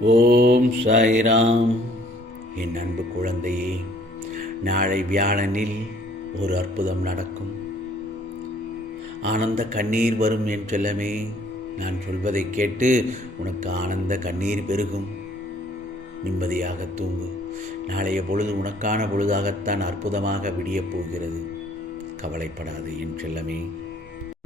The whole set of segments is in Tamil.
ஓம் சாய்ராம். என் அன்பு குழந்தையே நாளை வியாழனில் ஒரு அற்புதம் நடக்கும். ஆனந்த கண்ணீர் வரும் என் செல்லமே நான் சொல்வதை கேட்டு உனக்கு ஆனந்த கண்ணீர் பெருகும். நிம்மதியாக தூங்கு. நாளைய பொழுது உனக்கான பொழுதாகத்தான் அற்புதமாக விடியப் போகிறது. கவலைப்படாது என் செல்லமே.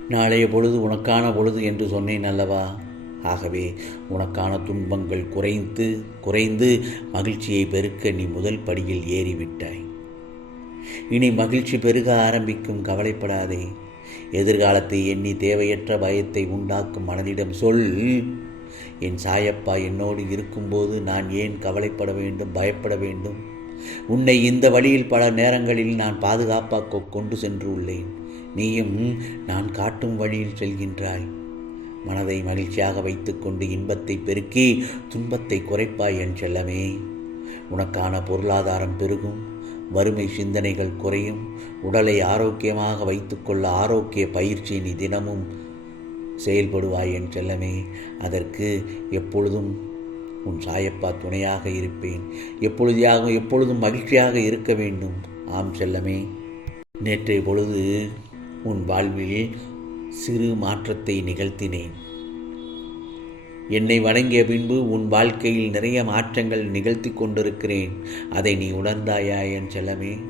நாளைய பொழுது உனக்கான பொழுது என்று சொன்னேன் அல்லவா? ஆகவே உனக்கான துன்பங்கள் குறைந்து குறைந்து மகிழ்ச்சியை பெருக்க நீ முதல் படியில் ஏறிவிட்டாய். இனி மகிழ்ச்சி பெருக ஆரம்பிக்கும் கவலைப்படாதே. எதிர்காலத்தை எண்ணி தேவையற்ற பயத்தை உண்டாக்கும் மனதிடம் சொல். என் சாயப்பா என்னோடு இருக்கும்போது நான் ஏன் கவலைப்பட வேண்டும் பயப்பட வேண்டும்? உன்னை இந்த வழியில் பல நேரங்களில் நான் பாதுகாப்பாக கொண்டு சென்று உள்ளேன். நீயும் நான் காட்டும் வழியில் செல்கின்றாய். மனதை மகிழ்ச்சியாக வைத்துக்கொண்டு இன்பத்தை பெருக்கி துன்பத்தை குறைப்பாய் என் செல்லமே. உனக்கான பொருளாதாரம் பெருகும் வறுமை சிந்தனைகள் குறையும் உடலை ஆரோக்கியமாக வைத்துக்கொள்ள ஆரோக்கிய பயிற்சி நீ தினமும் செயல்படுவாய் என் செல்லமே. அதற்கு எப்பொழுதும் உன் சாயப்பா துணையாக இருப்பேன். எப்பொழுதாக எப்பொழுதும் மகிழ்ச்சியாக இருக்க வேண்டும். ஆம் செல்லமே. நேற்றைய பொழுது உன் வாழ்வில் சிறு மாற்றத்தை நிகழ்த்தினேன். என்னை வணங்கிய பின்பு உன் வாழ்க்கையில் நிறைய மாற்றங்கள் நிகழ்த்தி கொண்டிருக்கிறேன். அதை நீ உணர்ந்தாயா என் செல்லமே?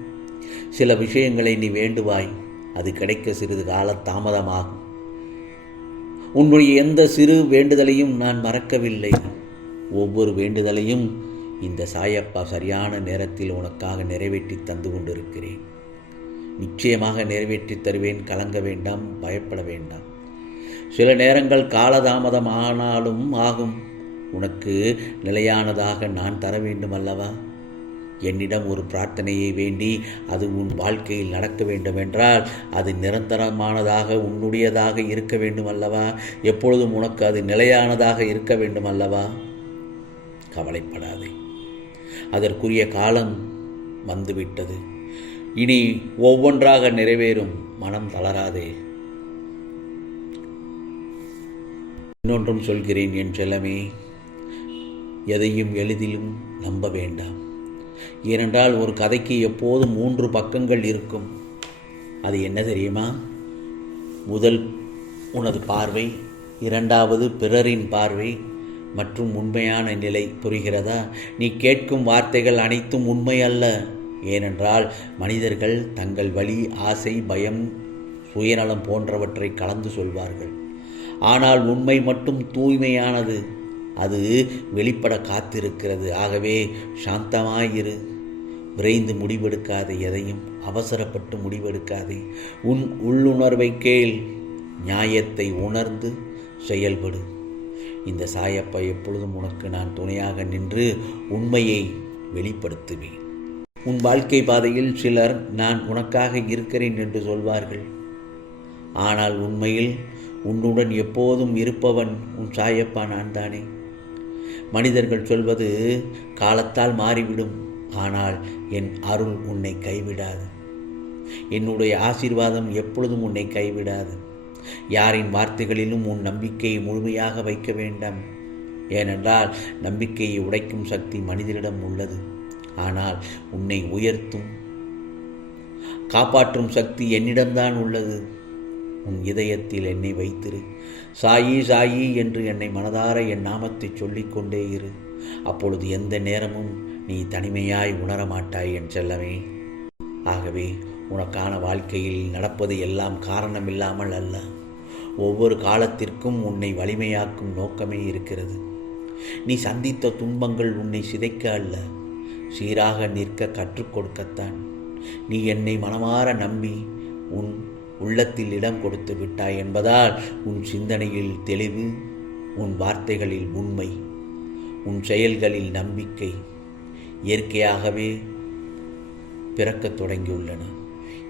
சில விஷயங்களை நீ வேண்டுவாய். அது கிடைக்க சிறிது கால தாமதமாகும். உன்னுடைய எந்த சிறு வேண்டுதலையும் நான் மறக்கவில்லை. ஒவ்வொரு வேண்டுதலையும் இந்த சாயப்பா சரியான நேரத்தில் உனக்காக நிறைவேற்றி தந்து கொண்டிருக்கிறேன். நிச்சயமாக நிறைவேற்றி தருவேன் கலங்க வேண்டாம் பயப்பட வேண்டாம். சில நேரங்கள் காலதாமதம் ஆனாலும் ஆகும். உனக்கு நிலையானதாக நான் தர வேண்டும் அல்லவா என்னிடம் ஒரு பிரார்த்தனையை வேண்டி அது உன் வாழ்க்கையில் நடக்க வேண்டுமென்றால் அது நிரந்தரமானதாக உன்னுடையதாக இருக்க வேண்டும் அல்லவா எப்பொழுதும் உனக்கு அது நிலையானதாக இருக்க வேண்டும் அல்லவா கவலைப்படாதே. அதற்குரிய காலம் வந்துவிட்டது. இனி ஒவ்வொன்றாக நிறைவேறும் மனம் தளராதே. இன்னொன்றும் சொல்கிறேன் என் செல்லமே எதையும் எளிதிலும் நம்ப வேண்டாம். ஏனென்றால் ஒரு கதைக்கு எப்போதும் மூன்று பக்கங்கள் இருக்கும். அது என்ன தெரியுமா? முதல் உனது பார்வை இரண்டாவது பிறரின் பார்வை மற்றும் உண்மையான நிலை புரிகிறதா? நீ கேட்கும் வார்த்தைகள் அனைத்தும் உண்மை அல்ல. ஏனென்றால் மனிதர்கள் தங்கள் வழி ஆசை பயம் சுயநலம் போன்றவற்றை கலந்து சொல்வார்கள். ஆனால் உண்மை மட்டும் தூய்மையானது. அது வெளிப்பட காத்திருக்கிறது. ஆகவே சாந்தமாயிரு. விரைந்து முடிவெடுக்காதே எதையும். அவசரப்பட்டு முடிவெடுக்காதே. உன் உள்ளுணர்வை கேள். நியாயத்தை உணர்ந்து செயல்படு. இந்த சாயப்பா எப்பொழுதும் உனக்கு நான் துணையாக நின்று உண்மையை வெளிப்படுத்துவேன். உன் வாழ்க்கை பாதையில் சிலர் நான் உனக்காக இருக்கிறேன் என்று சொல்வார்கள். ஆனால் உண்மையில் உன்னுடன் எப்போதும் இருப்பவன் உன் சாயப்பா நான் தானே மனிதர்கள் சொல்வது காலத்தால் மாறிவிடும் ஆனால் என் அருள் உன்னை கைவிடாது. என்னுடைய ஆசீர்வாதம் எப்பொழுதும் உன்னை கைவிடாது. யாரின் வார்த்தைகளிலும் உன் நம்பிக்கையை முழுமையாக வைக்க வேண்டாம். ஏனென்றால் நம்பிக்கையை உடைக்கும் சக்தி மனிதரிடம் உள்ளது. ஆனால் உன்னை உயர்த்தும். காப்பாற்றும் சக்தி என்னிடம்தான் உள்ளது. உன் இதயத்தில் என்னை வைத்திரு. சாயி சாயி என்று என்னை மனதார என் நாமத்தை சொல்லிக்கொண்டே இரு. அப்பொழுது எந்த நேரமும் நீ தனிமையாய் உணரமாட்டாய் என் செல்லமே. ஆகவே உனக்கான வாழ்க்கையில் நடப்பது எல்லாம் காரணமில்லாமல் அல்ல. ஒவ்வொரு காலத்திற்கும் உன்னை வலிமையாக்கும் நோக்கமே இருக்கிறது. நீ சந்தித்த துன்பங்கள் உன்னை சிதைக்க அல்ல. சீராக நிற்க கற்றுக் கொடுக்கத்தான். நீ என்னை மனமாற நம்பி உன் உள்ளத்தில் இடம் கொடுத்து விட்டாய் என்பதால் உன் சிந்தனையில் தெளிவு உன் வார்த்தைகளில் உண்மை உன் செயல்களில் நம்பிக்கை இயற்கையாகவே பிறக்கத் தொடங்கியுள்ளன.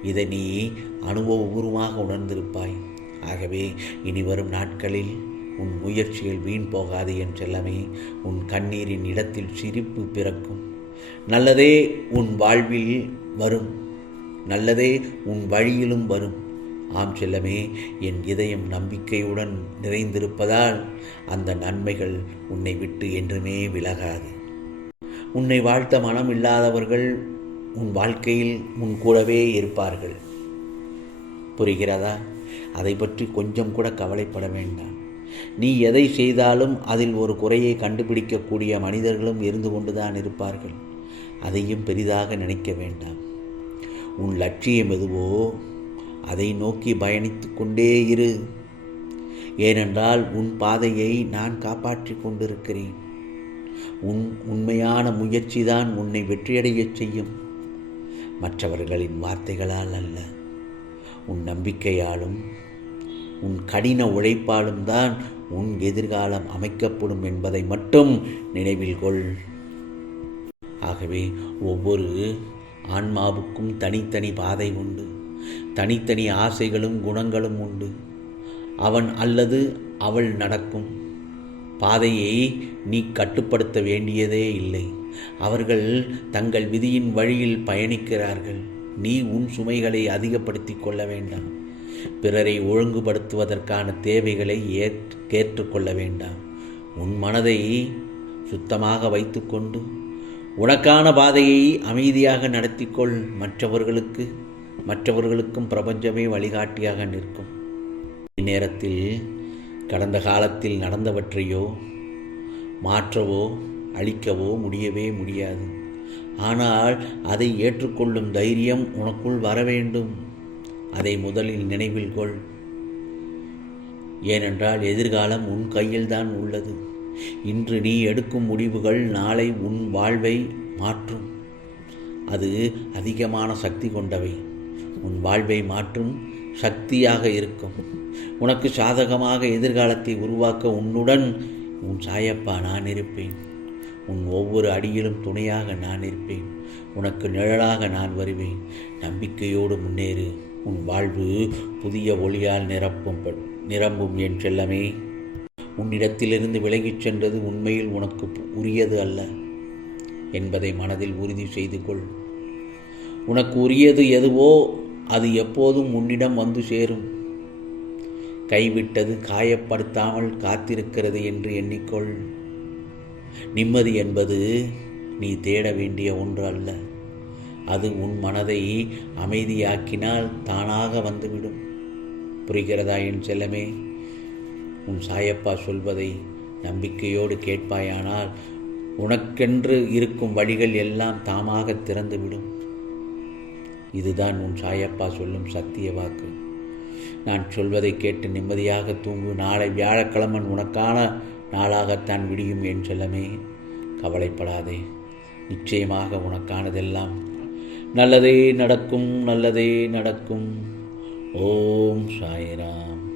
இதை நீ அனுபவபூர்வமாக உணர்ந்திருப்பாய். ஆகவே இனி வரும் நாட்களில் உன் முயற்சிகள் வீண் போகாது என் செல்லமே. உன் கண்ணீரின் இடத்தில் சிரிப்பு பிறக்கும். நல்லதே உன் வாழ்வில் வரும். நல்லதே உன் வழியிலும் வரும். ஆம் செல்லமே என் இதயம் நம்பிக்கையுடன் நிறைந்திருப்பதால் அந்த நன்மைகள் உன்னை விட்டு என்றுமே விலகாது. உன்னை வாழ்த்த மனம் இல்லாதவர்கள் உன் வாழ்க்கையில் உன் கூடவே இருப்பார்கள். புரிகிறதா? அதை பற்றி கொஞ்சம் கூட கவலைப்பட வேண்டாம். நீ எதை செய்தாலும் அதில் ஒரு குறையை கண்டுபிடிக்கக்கூடிய மனிதர்களும் இருந்து கொண்டுதான் இருப்பார்கள். அதையும் பெரிதாக நினைக்க வேண்டாம். உன் லட்சியம் எதுவோ அதை நோக்கி பயணித்து கொண்டே இரு. ஏனென்றால் உன் பாதையை நான் காப்பாற்றி கொண்டிருக்கிறேன். உன் உண்மையான முயற்சி தான் உன்னை வெற்றியடையச் செய்யும். மற்றவர்களின் வார்த்தைகளால் அல்ல. உன் நம்பிக்கையாலும் உன் கடின உழைப்பாலும் தான் உன் எதிர்காலம் அமைக்கப்படும் என்பதை மட்டும் நினைவில் கொள். ஆகவே ஒவ்வொரு ஆன்மாவுக்கும் தனித்தனி பாதை உண்டு. தனித்தனி ஆசைகளும் குணங்களும் உண்டு. அவன் அல்லது அவள் நடக்கும். பாதையை நீ கட்டுப்படுத்த வேண்டியதே இல்லை. அவர்கள் தங்கள் விதியின் வழியில் பயணிக்கிறார்கள். நீ உன் சுமைகளை அதிகப்படுத்தி கொள்ள வேண்டாம். பிறரை ஒழுங்குபடுத்துவதற்கான தேவைகளை ஏற்றுக்கொள்ள வேண்டாம். உன் மனதை சுத்தமாக வைத்துக்கொண்டு உனக்கான பாதையை அமைதியாக நடத்திக்கொள். மற்றவர்களுக்கு மற்றவர்களுக்கும் பிரபஞ்சமே வழிகாட்டியாக நிற்கும். இந்நேரத்தில் கடந்த காலத்தில் நடந்தவற்றையோ மாற்றவோ அழிக்கவோ முடியவே முடியாது. ஆனால் அதை ஏற்றுக்கொள்ளும் தைரியம் உனக்குள் வர வேண்டும். அதை முதலில் நினைவில் கொள். ஏனென்றால் எதிர்காலம் உன் கையில்தான் உள்ளது. இன்று நீ எடுக்கும் முடிவுகள் நாளை உன் வாழ்வை மாற்றும். அது அதிகமான சக்தி கொண்டவை. உன் வாழ்வை மாற்றும் சக்தியாக இருக்கும். உனக்கு சாதகமாக எதிர்காலத்தை உருவாக்க உன்னுடன் உன் சாயப்பா நான் இருப்பேன். உன் ஒவ்வொரு அடியிலும் துணையாக நான் இருப்பேன். உனக்கு நிழலாக நான் வருவேன். நம்பிக்கையோடு முன்னேறு. உன் வாழ்வு புதிய ஒளியால் நிரப்பும் நிரம்பும் என் செல்லமே உன்னிடத்திலிருந்து விலகிச் சென்றது உண்மையில் உனக்கு உரியது அல்ல என்பதை மனதில் உறுதி செய்து கொள். உனக்கு உரியது எதுவோ அது எப்போதும் உன்னிடம் வந்து சேரும். கைவிட்டது காயப்படுத்தாமல் காத்திருக்கிறது என்று எண்ணிக்கொள். நிம்மதி என்பது நீ தேட வேண்டிய ஒன்று அல்ல. அது உன் மனதை அமைதியாக்கினால் தானாக வந்துவிடும். புரிகிறதா என் செல்லமே? உன் சாயப்பா சொல்வதை நம்பிக்கையோடு கேட்பாயானால் உனக்கென்று இருக்கும் வழிகள் எல்லாம் தாமாக திறந்துவிடும். இதுதான் உன் சாயப்பா சொல்லும் சத்திய வாக்கு. நான் சொல்வதை கேட்டு நிம்மதியாக தூங்கு. நாளை வியாழக்கிழமன் உனக்கான நாளாகத்தான் விடியும் என் செல்லமே. கவலைப்படாதே. நிச்சயமாக உனக்கானதெல்லாம் நல்லதே நடக்கும் நல்லதே நடக்கும். ஓம் சாய்ராம்.